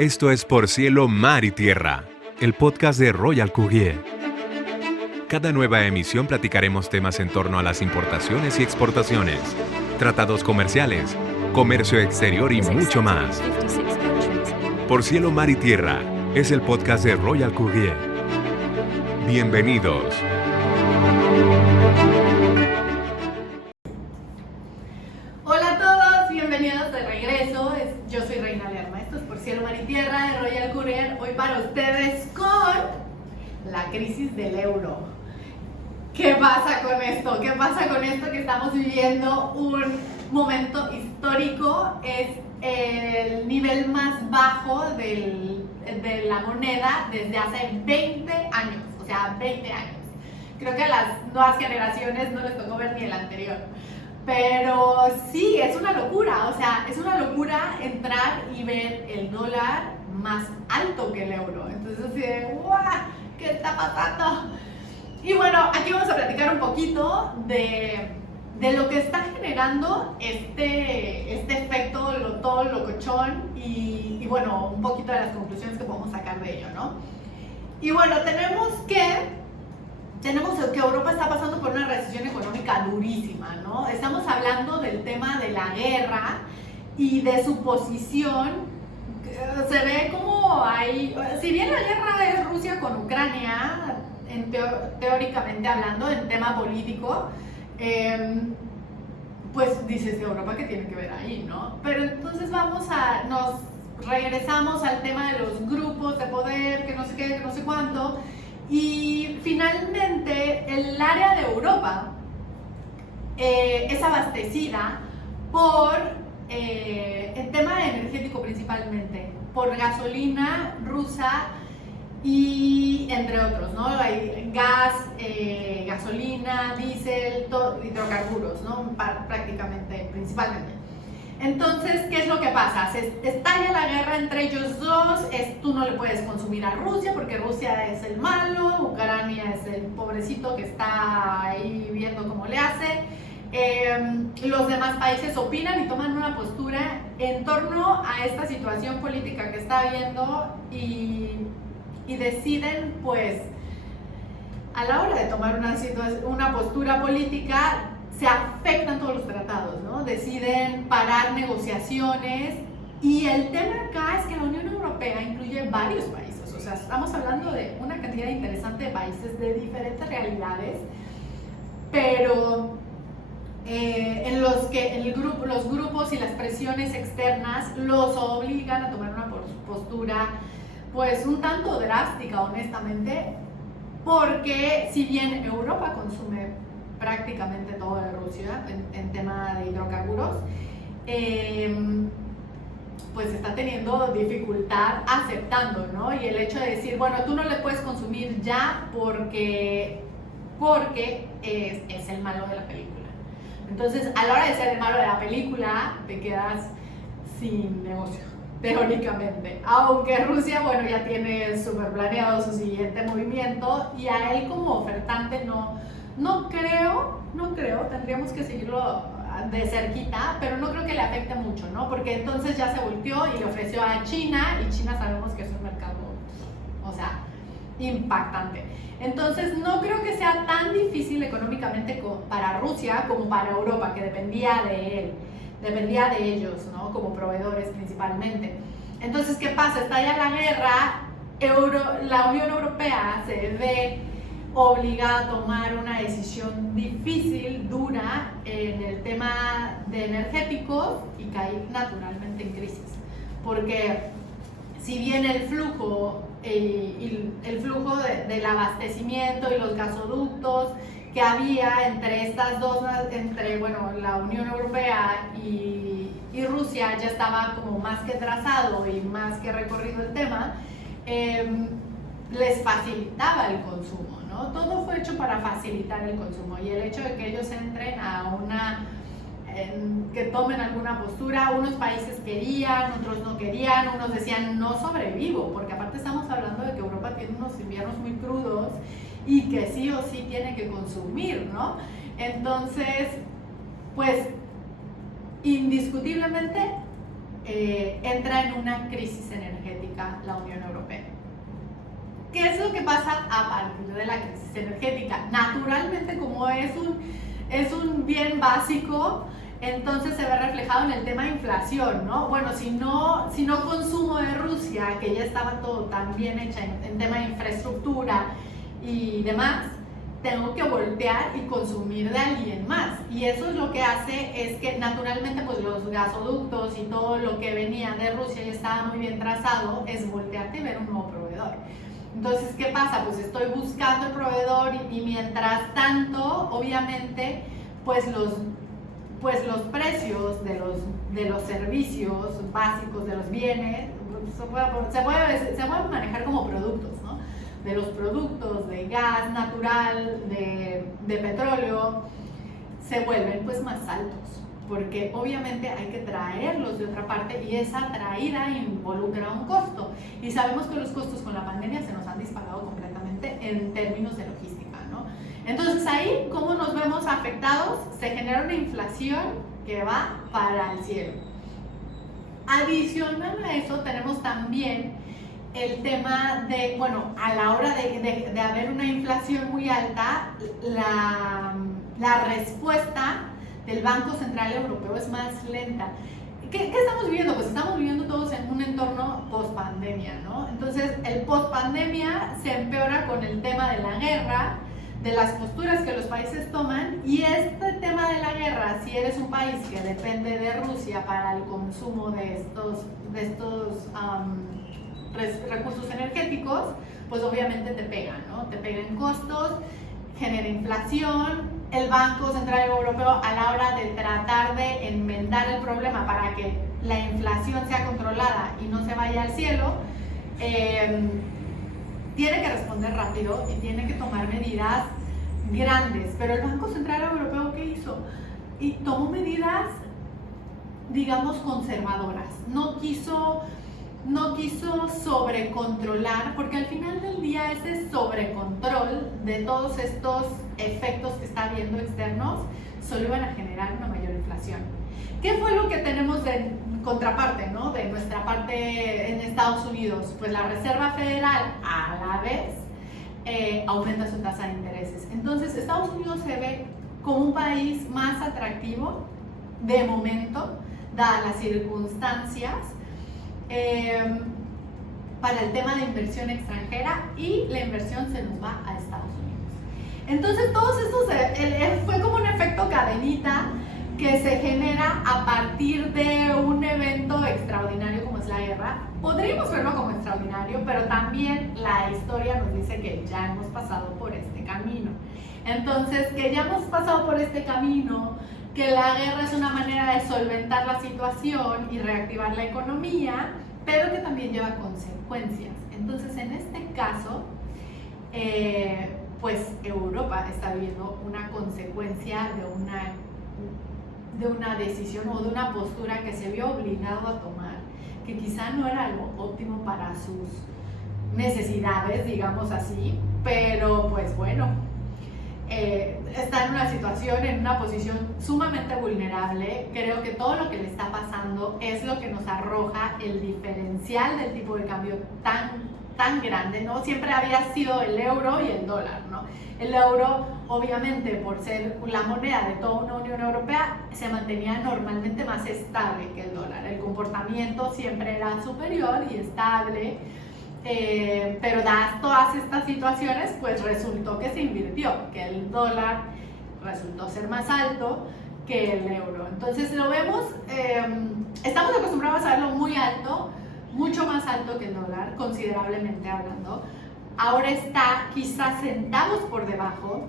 Esto es Por Cielo, Mar y Tierra, el podcast de Royal Courier. Cada nueva emisión platicaremos temas en torno a las importaciones y exportaciones, tratados comerciales, comercio exterior y mucho más. Por Cielo, Mar y Tierra es el podcast de Royal Courier. Bienvenidos. Hola a todos, bienvenidos de regreso. Yo soy Reina Lerma, esto es Por Cielo, Mar y Tierra de Royal Courier. Hoy para ustedes con la crisis del euro. ¿Qué pasa con esto? ¿Qué pasa con esto? Que estamos viviendo un momento histórico. Es el nivel más bajo de la moneda desde hace 20 años. O sea, 20 años. Creo que a las nuevas generaciones no les tocó ver ni el anterior. Pero sí, es una locura. O sea, es una locura entrar y ver el dólar más alto que el euro. Entonces así de, ¡guau! ¿Qué está pasando? Y bueno, aquí vamos a platicar un poquito de lo que está generando este efecto todo locochón y bueno, un poquito de las conclusiones que podemos sacar de ello, ¿no? Y bueno, tenemos que Europa está pasando por una recesión económica durísima, ¿no? Estamos hablando del tema de la guerra y de su posición. Se ve como hay, si bien la guerra es Rusia con Ucrania, teóricamente hablando, en tema político, pues dices, Europa, ¿qué tiene que ver ahí, no? Pero entonces nos regresamos al tema de los grupos de poder, que no sé qué, que no sé cuánto, y finalmente el área de Europa es abastecida por el tema energético principalmente, por gasolina rusa y entre otros, ¿no? Hay gas, gasolina, diésel, hidrocarburos, ¿no? Prácticamente, principalmente. Entonces, ¿qué es lo que pasa? Se estalla la guerra entre ellos dos, tú no le puedes consumir a Rusia porque Rusia es el malo, Ucrania es el pobrecito que está ahí viendo cómo le hace. Los demás países opinan y toman una postura en torno a esta situación política que está habiendo y deciden, pues, a la hora de tomar una postura política, se afectan todos los tratados, ¿no? Deciden parar negociaciones y el tema acá es que la Unión Europea incluye varios países, o sea, estamos hablando de una cantidad interesante de países de diferentes realidades, pero en los que los grupos y las presiones externas los obligan a tomar una postura pues un tanto drástica, honestamente, porque si bien Europa consume prácticamente todo de Rusia en tema de hidrocarburos, pues está teniendo dificultad aceptando, ¿no? Y el hecho de decir, bueno, tú no le puedes consumir ya porque es el malo de la película. Entonces, a la hora de ser el malo de la película, te quedas sin negocio, teóricamente. Aunque Rusia, bueno, ya tiene súper planeado su siguiente movimiento y a él como ofertante no creo, tendríamos que seguirlo de cerquita, pero no creo que le afecte mucho, ¿no? Porque entonces ya se volteó y le ofreció a China, y China sabemos que es un mercado, o sea, impactante. Entonces no creo que sea tan difícil económicamente para Rusia como para Europa, que dependía de él, dependía de ellos, ¿no? Como proveedores principalmente. Entonces, ¿qué pasa? Estalla la guerra, la Unión Europea se ve obligada a tomar una decisión difícil, dura, en el tema de energéticos y caer naturalmente en crisis. Porque si bien el flujo del abastecimiento y los gasoductos que había entre estas dos, bueno, la Unión Europea y Rusia ya estaba como más que trazado y más que recorrido el tema, les facilitaba el consumo, ¿no? Todo fue hecho para facilitar el consumo y el hecho de que ellos entren que tomen alguna postura, unos países querían, otros no querían, unos decían no sobrevivo, porque aparte estamos hablando de que Europa tiene unos inviernos muy crudos y que sí o sí tiene que consumir, ¿no? Entonces, pues indiscutiblemente entra en una crisis energética la Unión Europea. ¿Qué es lo que pasa a partir de la crisis energética? Naturalmente, como es un bien básico, entonces se ve reflejado en el tema de inflación, ¿no? Bueno, si no consumo de Rusia, que ya estaba todo tan bien hecho en tema de infraestructura y demás, tengo que voltear y consumir de alguien más. Y eso es lo que hace, es que naturalmente pues los gasoductos y todo lo que venía de Rusia ya estaba muy bien trazado, es voltearte y ver un nuevo proveedor. Entonces, ¿qué pasa? Pues estoy buscando el proveedor y mientras tanto, obviamente, pues los precios de los servicios básicos, de los bienes, se pueden manejar como productos, ¿no? De los productos de gas natural, de petróleo, se vuelven pues más altos, porque obviamente hay que traerlos de otra parte y esa traída involucra un costo. Y sabemos que los costos con la pandemia se nos han disparado completamente en términos de logística, ¿no? Entonces ahí, ¿cómo nos vemos afectados? Se genera una inflación que va para el cielo. Adicional a eso, tenemos también el tema de, bueno, a la hora de haber una inflación muy alta, la respuesta del Banco Central Europeo es más lenta. ¿Qué estamos viviendo? Pues estamos viviendo todos en un entorno post-pandemia, ¿no? Entonces, el post-pandemia se empeora con el tema de la guerra, de las posturas que los países toman, y este tema de la guerra, si eres un país que depende de Rusia para el consumo de estos recursos energéticos, pues obviamente te pega, ¿no? Te pega en costos, genera inflación. El Banco Central Europeo, a la hora de tratar de enmendar el problema para que la inflación sea controlada y no se vaya al cielo, tiene que responder rápido y tiene que tomar medidas grandes. Pero el Banco Central Europeo, ¿qué hizo? Y tomó medidas, digamos, conservadoras. No quiso sobrecontrolar, porque al final del día ese sobrecontrol de todos estos efectos que está habiendo externos solo iban a generar una mayor inflación. ¿Qué fue lo que tenemos de contraparte, ¿no? De nuestra parte en Estados Unidos? Pues la Reserva Federal a la vez aumenta su tasa de intereses. Entonces Estados Unidos se ve como un país más atractivo de momento, dadas las circunstancias, para el tema de inversión extranjera, y la inversión se nos va a Estados Unidos. Entonces todos estos fue como un efecto cadenita que se genera a partir de un evento extraordinario como es la guerra. Podríamos verlo como extraordinario, pero también la historia nos dice que ya hemos pasado por este camino. Entonces, que ya hemos pasado por este camino, que la guerra es una manera de solventar la situación y reactivar la economía, pero que también lleva consecuencias. Entonces, en este caso, pues Europa está viviendo una consecuencia de una decisión o de una postura que se vio obligado a tomar, que quizá no era algo óptimo para sus necesidades, digamos así, pero pues bueno, está en una situación, en una posición sumamente vulnerable. Creo que todo lo que le está pasando es lo que nos arroja el diferencial del tipo de cambio tan grande, ¿no? Siempre había sido el euro y el dólar, ¿no? El euro, obviamente, por ser la moneda de toda una Unión Europea, se mantenía normalmente más estable que el dólar. El comportamiento siempre era superior y estable. Pero dadas todas estas situaciones, pues resultó que se invirtió, que el dólar resultó ser más alto que el euro. Entonces lo vemos, estamos acostumbrados a verlo muy alto, mucho más alto que el dólar, considerablemente hablando. Ahora está quizás centavos por debajo,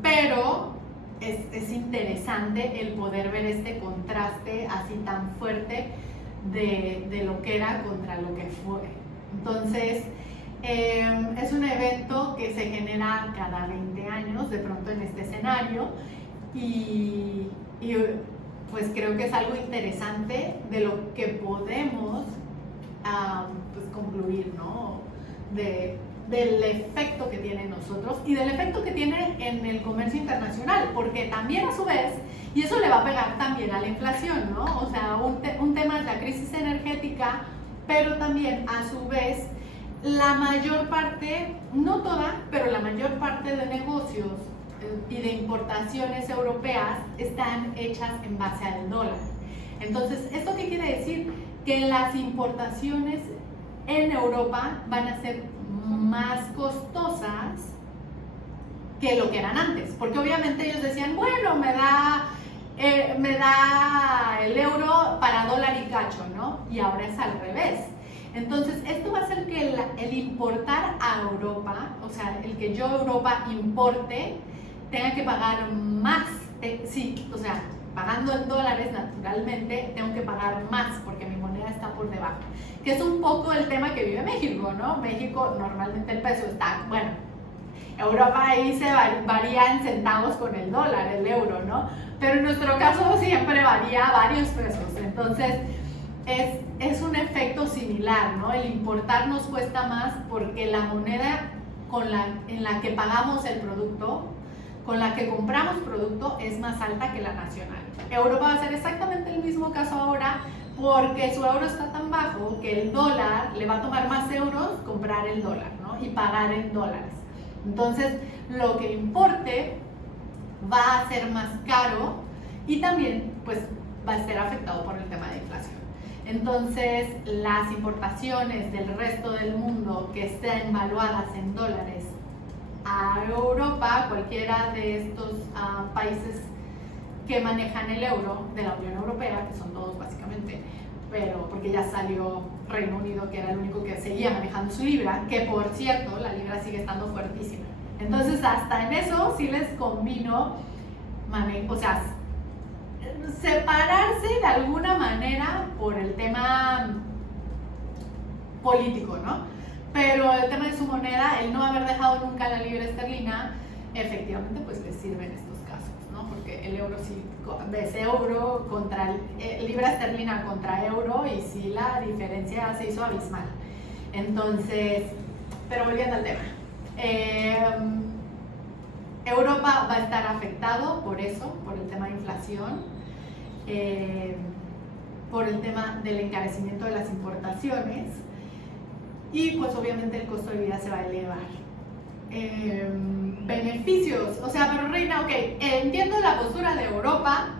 pero es interesante el poder ver este contraste así tan fuerte de lo que era contra lo que fue. Entonces, es un evento que se genera cada 20 años, de pronto en este escenario, y pues creo que es algo interesante de lo que podemos pues concluir, ¿no? De del efecto que tiene en nosotros y del efecto que tiene en el comercio internacional, porque también a su vez, y eso le va a pegar también a la inflación, ¿no? O sea, un tema es la crisis energética, pero también a su vez la mayor parte, no toda, pero la mayor parte de negocios y de importaciones europeas están hechas en base al dólar. Entonces, ¿esto qué quiere decir? Que las importaciones en Europa van a ser más costosas que lo que eran antes, porque obviamente ellos decían, bueno, me da el euro para dólar y cacho, ¿no? Y ahora es al revés. Entonces, esto va a hacer que el importar a Europa, o sea, el que yo Europa importe, tenga que pagar más, sí, o sea, pagando en dólares naturalmente, tengo que pagar más porque mi moneda está por debajo. Que es un poco el tema que vive México, ¿no? México, normalmente el peso está, bueno, Europa ahí se varía en centavos con el dólar, el euro, ¿no? Pero en nuestro caso siempre varía varios pesos. Entonces, es un efecto similar, ¿no? El importar nos cuesta más porque la moneda en la que pagamos el producto, con la que compramos producto, es más alta que la nacional. Europa va a ser exactamente el mismo caso ahora, porque su euro está tan bajo que el dólar le va a tomar más euros comprar el dólar, ¿no? Y pagar en dólares. Entonces, lo que importe va a ser más caro y también pues va a ser afectado por el tema de inflación. Entonces, las importaciones del resto del mundo que estén valuadas en dólares a Europa, cualquiera de estos países que manejan el euro de la Unión Europea, que son todos básicamente, pero porque ya salió Reino Unido, que era el único que seguía manejando su libra, que por cierto, la libra sigue estando fuertísima. Entonces, hasta en eso sí les convino, o sea, separarse de alguna manera por el tema político, ¿no? Pero el tema de su moneda, el no haber dejado nunca la libra esterlina, efectivamente pues les sirve en estos casos, ¿no? Porque el euro sí, ves euro contra libra esterlina contra euro y sí la diferencia se hizo abismal. Entonces, pero volviendo al tema, Europa va a estar afectado por eso, por el tema de inflación, por el tema del encarecimiento de las importaciones y pues obviamente el costo de vida se va a elevar. Beneficios, o sea, pero Reina, ok, entiendo la postura de Europa.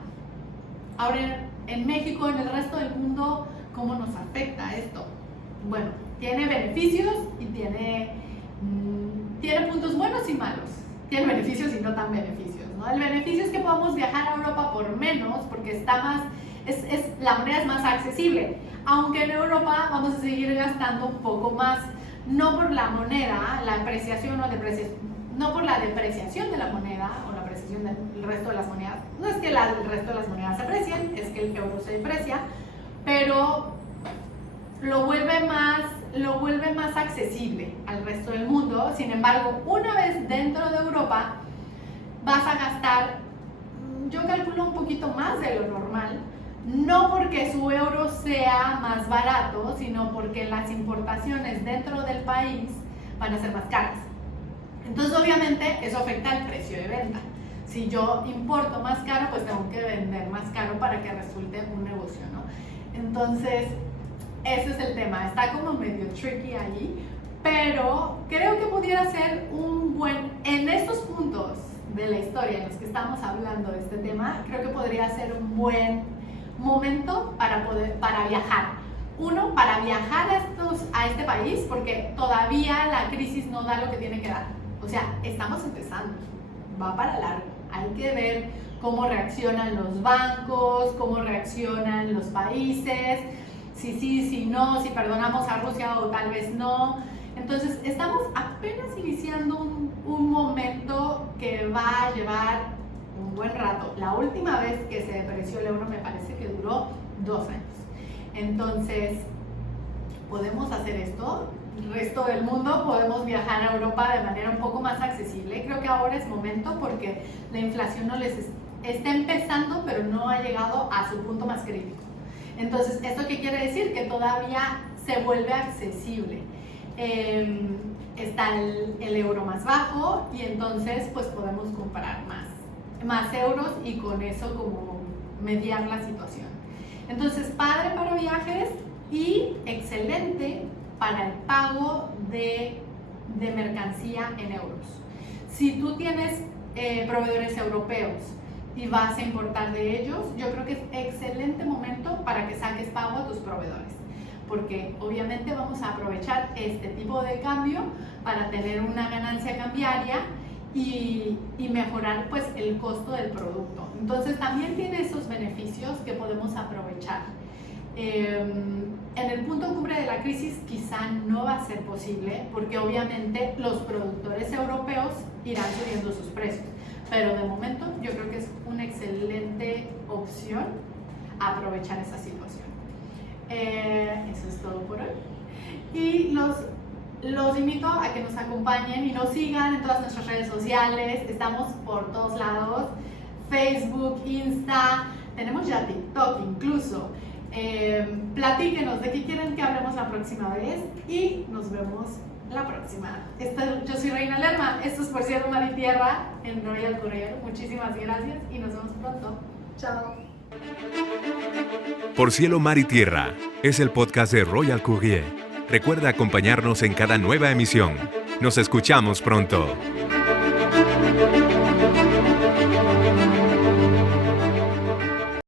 Ahora en México, en el resto del mundo, ¿cómo nos afecta esto? Bueno, tiene beneficios y tiene puntos buenos y malos. Tiene beneficios y no tan beneficios, ¿no? El beneficio es que podemos viajar a Europa por menos, porque está más, la moneda es más accesible. Aunque en Europa vamos a seguir gastando un poco más, no por la moneda, la apreciación o depreciación, no por la depreciación de la moneda o la apreciación del resto de las monedas. No es que el resto de las monedas se aprecien, es que el euro se deprecia, pero lo vuelve más accesible al resto del mundo. Sin embargo, una vez dentro de Europa, vas a gastar, yo calculo un poquito más de lo normal, no porque su euro sea más barato, sino porque las importaciones dentro del país van a ser más caras. Entonces, obviamente, eso afecta al precio de venta. Si yo importo más caro, pues tengo que vender más caro para que resulte un negocio, ¿no? Entonces, ese es el tema. Está como medio tricky allí, pero creo que pudiera ser en estos puntos de la historia en los que estamos hablando de este tema, creo que podría ser un buen momento para viajar. Uno, para viajar a este país, porque todavía la crisis no da lo que tiene que dar. O sea, estamos empezando, va para largo. Hay que ver cómo reaccionan los bancos, cómo reaccionan los países, si sí, si no, si perdonamos a Rusia o tal vez no. Entonces, estamos apenas iniciando un momento que va a llevar un buen rato. La última vez que se depreció el euro me parece que duró 2 años. Entonces, podemos hacer esto. El resto del mundo podemos viajar a Europa de manera un poco más accesible. Creo que ahora es momento porque la inflación no les está empezando, pero no ha llegado a su punto más crítico. Entonces, ¿esto qué quiere decir? Que todavía se vuelve accesible. está el euro más bajo y entonces pues podemos comprar más euros y con eso como mediar la situación. Entonces, padre para viajes y excelente para el pago de mercancía en euros. Si tú tienes proveedores europeos y vas a importar de ellos, yo creo que es excelente momento para que saques pago a tus proveedores, porque obviamente vamos a aprovechar este tipo de cambio para tener una ganancia cambiaria y mejorar pues el costo del producto. Entonces también tiene esos beneficios que podemos aprovechar. En el punto cumbre de la crisis quizá no va a ser posible porque obviamente los productores europeos irán subiendo sus precios, pero de momento yo creo que es una excelente opción aprovechar esa situación. Eso es todo por hoy y los invito a que nos acompañen y nos sigan en todas nuestras redes sociales. Estamos por todos lados, Facebook, Insta, tenemos ya TikTok incluso. Platíquenos de qué quieren que hablemos la próxima vez y nos vemos la próxima. Yo soy Reina Lerma, esto es Por Cielo, Mar y Tierra en Royal Courier. Muchísimas gracias y nos vemos pronto. Chao. Por Cielo, Mar y Tierra es el podcast de Royal Courier. Recuerda acompañarnos en cada nueva emisión. Nos escuchamos pronto.